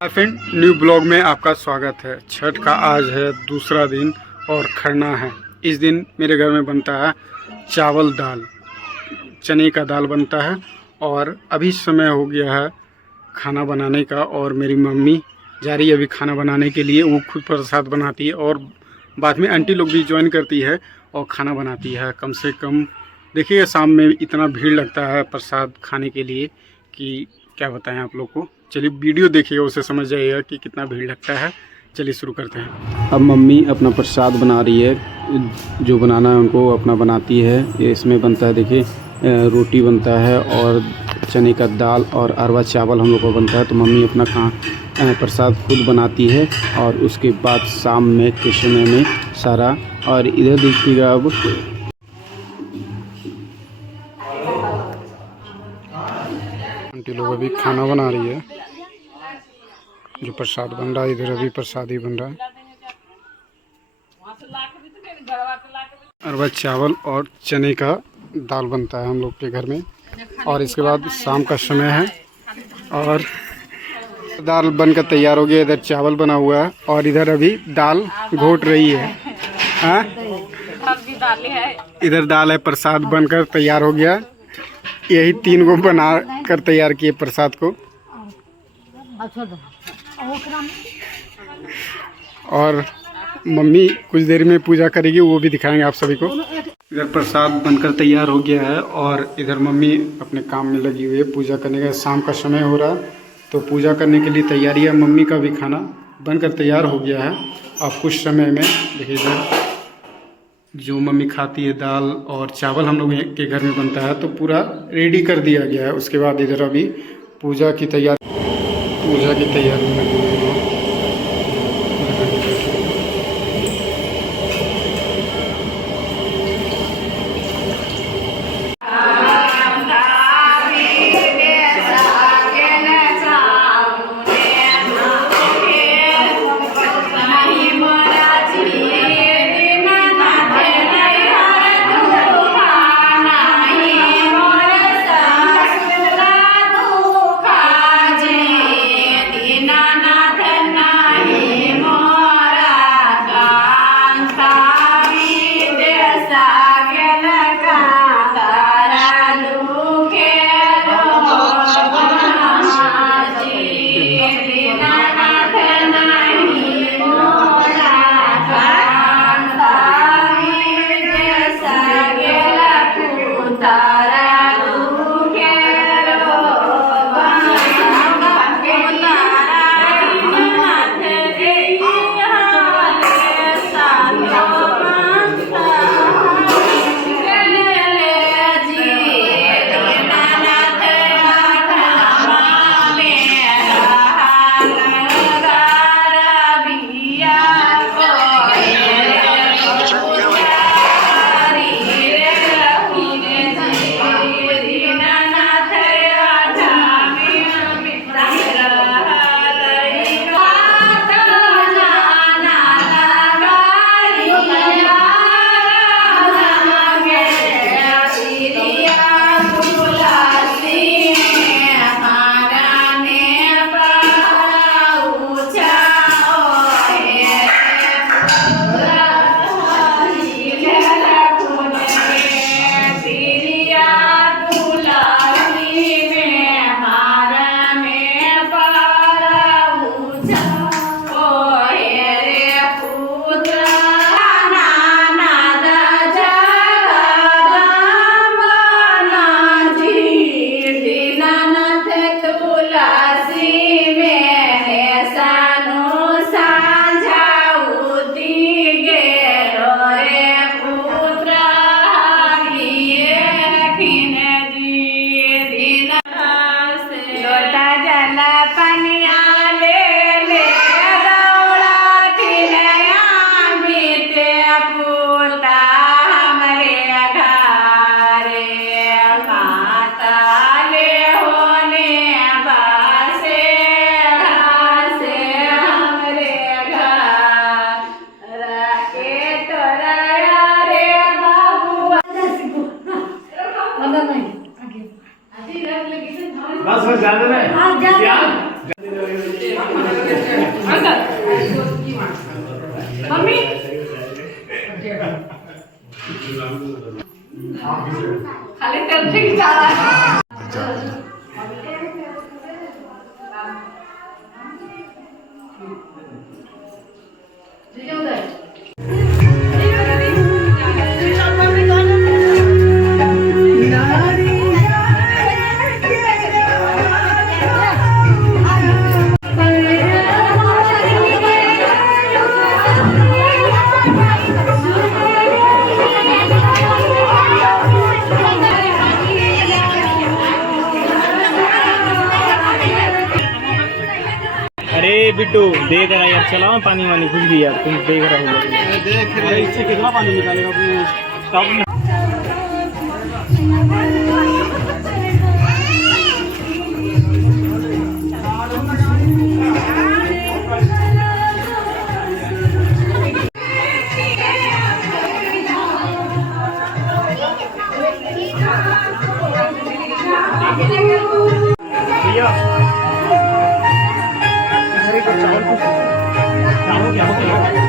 Hi friend, new blog में आपका स्वागत है। छठ का आज है दूसरा दिन और खरना है। इस दिन मेरे घर में बनता है चावल दाल, चने का दाल बनता है। और अभी समय हो गया है खाना बनाने का और मेरी मम्मी जा रही है अभी खाना बनाने के लिए। वो खुद प्रसाद बनाती है और बाद में आंटी लोग भी ज्वाइन करती है और खाना बनाती है। कम से कम देखिए शाम में इतना भीड़ लगता है प्रसाद खाने के लिए कि क्या बताएं आप लोग को। चलिए वीडियो देखिएगा, उससे समझ जाइएगा कि कितना भीड़ लगता है। चलिए शुरू करते हैं। अब मम्मी अपना प्रसाद बना रही है, जो बनाना है उनको अपना बनाती है। ये इसमें बनता है, देखिए रोटी बनता है और चने का दाल और अरवा चावल हम लोग को बनता है। तो मम्मी अपना प्रसाद खुद बनाती है और उसके बाद शाम में के समय में सारा। और इधर देखिएगा, अब आंटी लोग अभी खाना बना रही है, जो प्रसाद बन रहा है। इधर अभी प्रसाद ही बन रहा है। अरवा चावल और चने का दाल बनता है हम लोग के घर में। और इसके बाद शाम का समय है और दाल बनकर तैयार हो गया। इधर चावल बना हुआ है और इधर अभी दाल घोट रही है। हाँ, इधर दाल है, प्रसाद बनकर तैयार हो गया। यही 3 गो बना कर तैयार किए प्रसाद को। और मम्मी कुछ देर में पूजा करेगी, वो भी दिखाएंगे आप सभी को। इधर प्रसाद बनकर तैयार हो गया है और इधर मम्मी अपने काम में लगी हुई है। पूजा करने का शाम का समय हो रहा है, तो पूजा करने के लिए तैयारी है। मम्मी का भी खाना बनकर तैयार हो गया है। अब कुछ समय में देखिए, इधर जो मम्मी खाती है दाल और चावल हम लोग के घर में बनता है, तो पूरा रेडी कर दिया गया है। उसके बाद इधर अभी पूजा की तैयारी में लगी हुई है। मम्मी खाली तेल से जा रहा है अरे बिट्टू देख रहा यार, चलाओ पानी वानी कुछ भी यार, तुम देख रहे हो देख रहे इससे कितना पानी निकालेगा तब भैया चावल क्या हो गया?